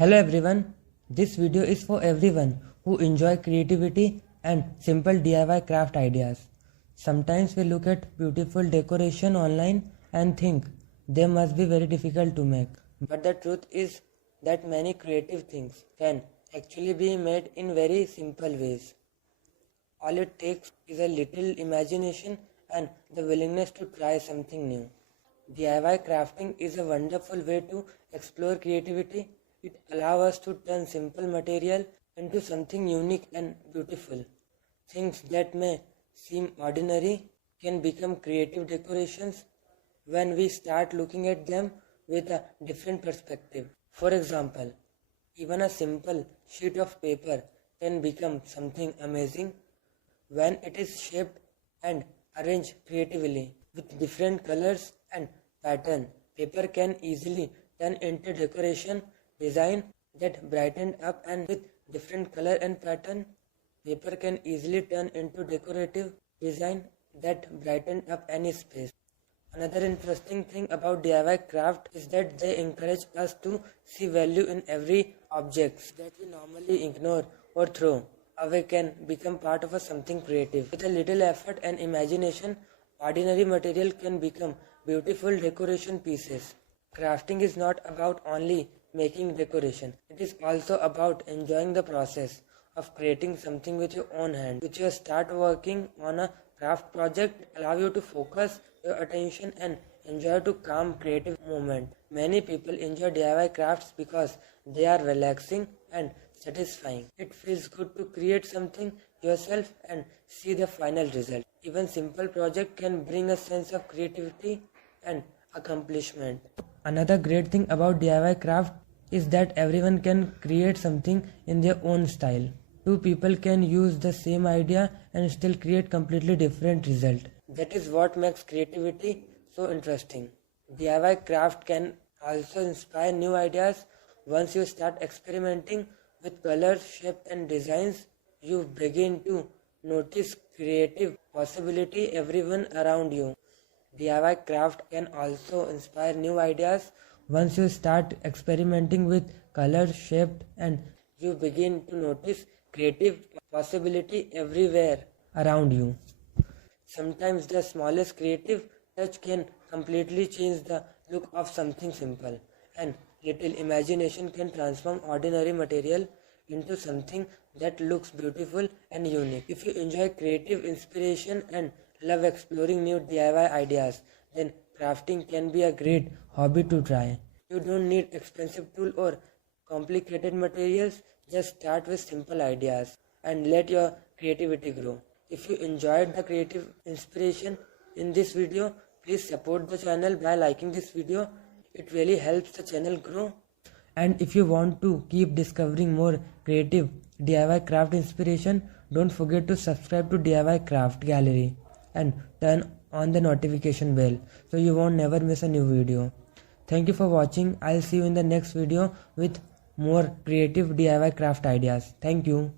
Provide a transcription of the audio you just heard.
Hello everyone, this video is for everyone who enjoy creativity and simple DIY craft ideas. Sometimes we look at beautiful decoration online and think they must be very difficult to make. But the truth is that many creative things can actually be made in very simple ways. All it takes is a little imagination and the willingness to try something new. DIY crafting is a wonderful way to explore creativity. It allows us to turn simple material into something unique and beautiful. Things that may seem ordinary can become creative decorations when we start looking at them with a different perspective. For example, even a simple sheet of paper can become something amazing when it is shaped and arranged creatively with different colors and pattern. Paper can easily turn into decoration design that brighten up, and with different color and pattern, paper can easily turn into decorative design that brighten up any space. Another interesting thing about DIY craft is that they encourage us to see value in every object that we normally ignore or throw away can become part of something creative. With a little effort and imagination, ordinary material can become beautiful decoration pieces. Crafting is not about only making decoration. It is also about enjoying the process of creating something with your own hand. With your start working on a craft project, allow you to focus your attention and enjoy to calm creative moment. Many people enjoy DIY crafts because they are relaxing and satisfying. It feels good to create something yourself and see the final result. Even simple project can bring a sense of creativity and accomplishment. Another great thing about DIY craft is that everyone can create something in their own style. Two people can use the same idea and still create completely different result. That is what makes creativity so interesting. DIY craft can also inspire new ideas. Once you start experimenting with colors, shape and designs, you begin to notice creative possibility everyone around you. DIY craft can also inspire new ideas. Once you start experimenting with colors, shape and you begin to notice creative possibility everywhere around you. Sometimes the smallest creative touch can completely change the look of something simple, and little imagination can transform ordinary material into something that looks beautiful and unique. If you enjoy creative inspiration and love exploring new DIY ideas, then crafting can be a great hobby to try. You don't need expensive tools or complicated materials. Just start with simple ideas and let your creativity grow. If you enjoyed the creative inspiration in this video, please support the channel by liking this video. It really helps the channel grow. And if you want to keep discovering more creative DIY craft inspiration, don't forget to subscribe to DIY Craft Gallery and turn on the notification bell so you won't never miss a new video. Thank you for watching. I'll see you in the next video with more creative DIY craft ideas. Thank you.